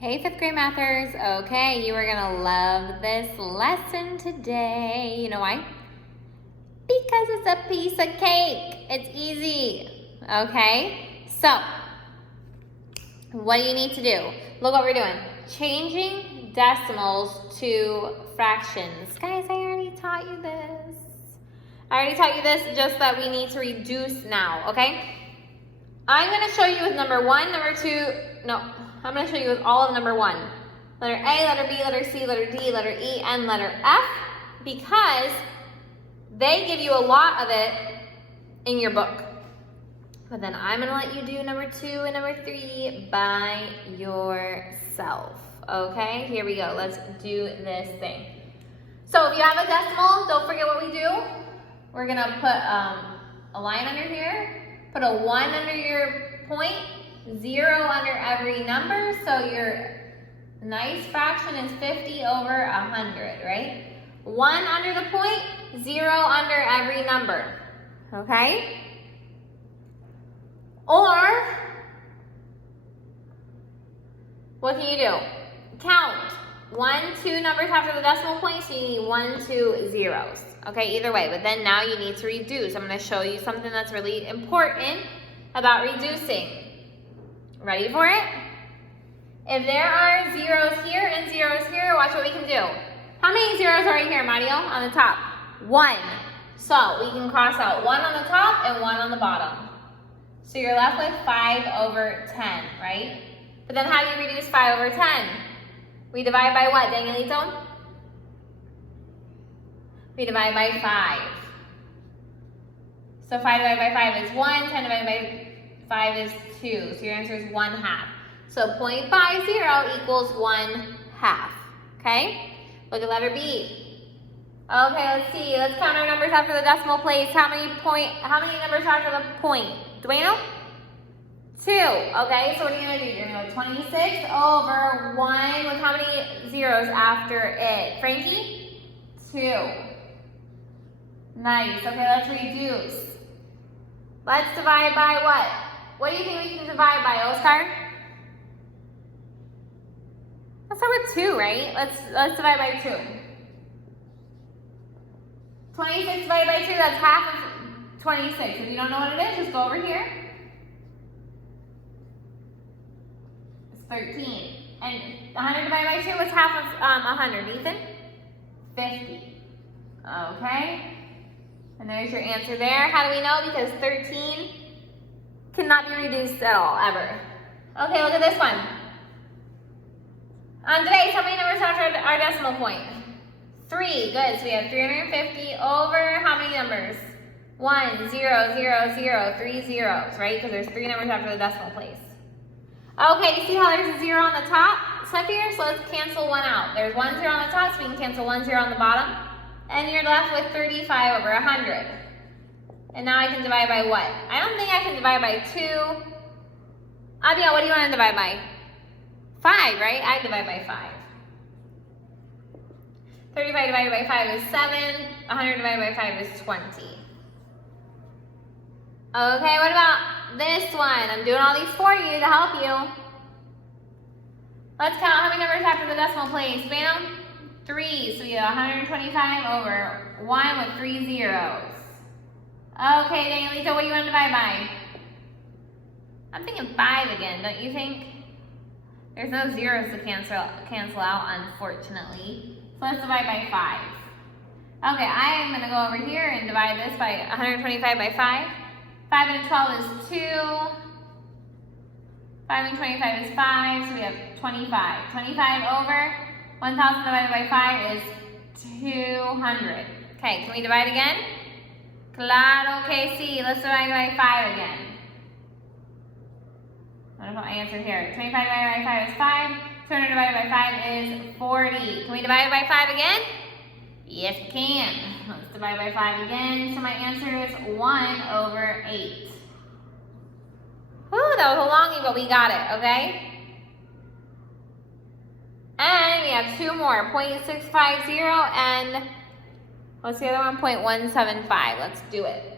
Hey, fifth grade mathers. Okay, you are gonna love this lesson today. You know why? Because it's a piece of cake. It's easy. Okay, so what do you need to do? Look what we're doing. Changing decimals to fractions. Guys, I already taught you this. Just that we need to reduce now, okay? I'm gonna show you with number one, number two, no. I'm going to show you with all of number one. Letter A, letter B, letter C, letter D, letter E, and letter F, because they give you a lot of it in your book. But then I'm going to let you do number two and number three by yourself. Okay, here we go. Let's do this thing. So if you have a decimal, don't forget what we do. We're going to put a line under here, put a 1 under your point, 0 under every number, so your nice fraction is 50 over 100, right? 1 under the point, 0 under every number, okay? Or, what can you do? Count. 1, 2 numbers after the decimal point, so you need 1, 2 zeros. Okay, either way, but then now you need to reduce. I'm going to show you something that's really important about reducing. Ready for it? If there are zeros here and zeros here, watch what we can do. How many zeros are right here, Mario, on the top? 1. So we can cross out 1 on the top and 1 on the bottom. So you're left with 5 over 10, right? But then how do you reduce 5 over 10? We divide by what, Danielito? We divide by 5. So 5 divided by 5 is 1, 10 divided by 5 is 2, so your answer is 1/2. So 0.50 equals 1/2, okay? Look at letter B. Okay, let's see. Let's count our numbers after the decimal place. How many numbers after the point? Do we know? 2, okay? So what are you gonna do? You're gonna go 26 over 1 with how many zeros after it? Frankie? 2. Nice, okay, let's reduce. Let's divide by what? What do you think we can divide by, Oscar? Let's start with 2, right? Let's divide by 2. 26 divided by 2, that's half of 26. If you don't know what it is, just go over here. It's 13. And 100 divided by 2, what's half of 100, Ethan? 50. Okay. And there's your answer there. How do we know? Because 13 cannot be reduced at all, ever. Okay, look at this one. On today's, how many numbers after our decimal point? 3, good. So we have 350 over how many numbers? 1, 0, 0, 0, 3 zeros, right? Because there's 3 numbers after the decimal place. Okay, you see how there's a 0 on the top stuff here? So let's cancel 1 out. There's 1 0 on the top, so we can cancel 1 0 on the bottom. And you're left with 35 over 100. And now I can divide by what? I don't think I can divide by 2. Abia, what do you want to divide by? 5, right? I divide by 5. 35 divided by 5 is 7. 100 divided by 5 is 20. Okay, what about this one? I'm doing all these for you to help you. Let's count how many numbers after the decimal place. Bam? 3. So we have 125 over 1 with 3 zeros. Okay, Danielito, what do you want to divide by? I'm thinking 5 again, don't you think? There's no zeros to cancel out, unfortunately. So let's divide by 5. Okay, I am going to go over here and divide this by 125 by 5. 5 and 12 is 2. 5 and 25 is 5, so we have 25. 25 over 1,000 divided by 5 is 200. Okay, can we divide again? Claro que sí. Let's divide by 5 again. I'm going to put my answer here. 25 divided by 5 is 5. 200 divided by 5 is 40. Can we divide it by 5 again? Yes, we can. Let's divide by 5 again. So my answer is 1 over 8. Whew, that was a longie, but we got it, okay? And we have 2 more. 0.650 and what's the other one? 0.175. Let's do it.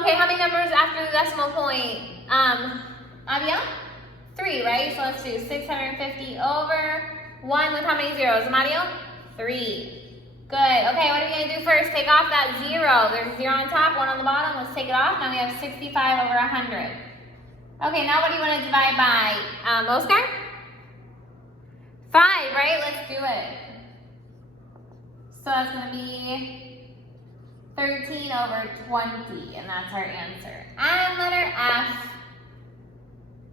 Okay, how many numbers after the decimal point? Abia? 3, right? So let's do 650 over 1 with how many zeros? Mario? 3. Good. Okay, what are we going to do first? Take off that 0. There's a 0 on top, 1 on the bottom. Let's take it off. Now we have 65 over 100. Okay, now what do you want to divide by? Oscar? 5, right? Let's do it. So that's going to be 13 over 20, and that's our answer. And letter F,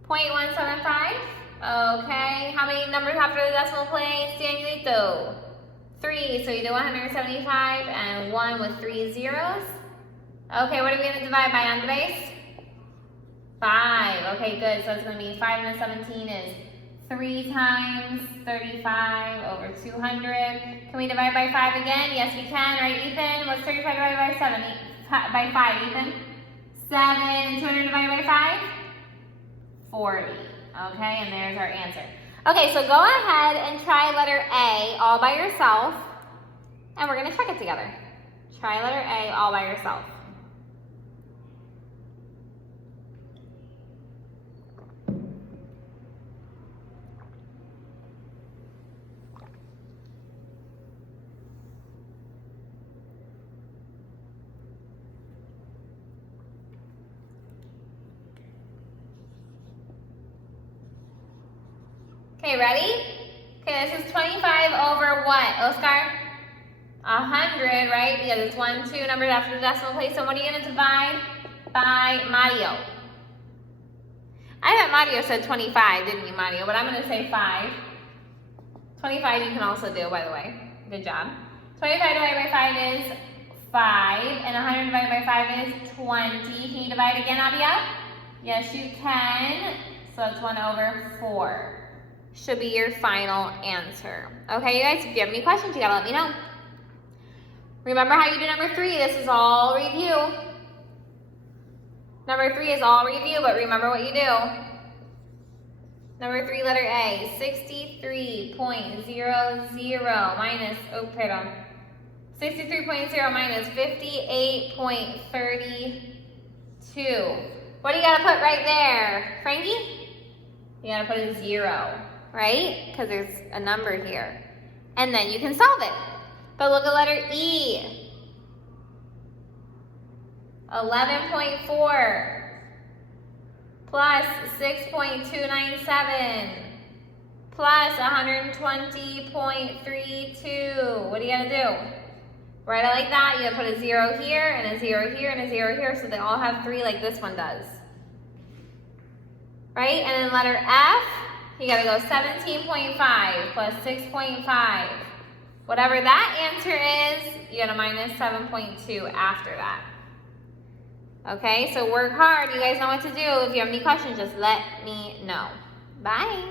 0.175. Okay, how many numbers after the decimal place, Danielito? 3, so you do 175 and 1 with 3 zeros. Okay, what are we going to divide by on the base? 5. Okay, good. So it's going to be 5 and 17 is 3 times 35 over 200. Can we divide by 5 again? Yes, we can. Right, Ethan? What's 35 divided by 7? By 5, Ethan? 7 and 200 divided by 5? 40. Okay, and there's our answer. Okay, so go ahead and try letter A all by yourself, and we're going to check it together. Try letter A all by yourself. Okay, ready? Okay, this is 25 over what, Oscar? 100, right? Because it's 1, 2 numbers after the decimal place. So what are you going to divide by Mario? I bet Mario said 25, didn't you, Mario? But I'm going to say 5. 25 you can also do, by the way. Good job. 25 divided by 5 is 5, and 100 divided by 5 is 20. Can you divide again, Abia? Yes, you can. So it's 1 over 4. Should be your final answer. Okay, you guys, if you have any questions, you gotta let me know. Remember how you do number 3. This is all review. Number 3 is all review, but remember what you do. Number 3, letter A, 63.00 minus, 63.0 minus 58.32. What do you gotta put right there, Frankie? You gotta put a 0. Right? Because there's a number here. And then you can solve it. But look at letter E. 11.4 plus 6.297 plus 120.32. What do you gotta do? Write it like that. You gotta put a 0 here, and a 0 here, and a 0 here, so they all have 3 like this one does. Right? And then letter F, you gotta go 17.5 plus 6.5. Whatever that answer is, you gotta minus 7.2 after that. Okay, so work hard. You guys know what to do. If you have any questions, just let me know. Bye.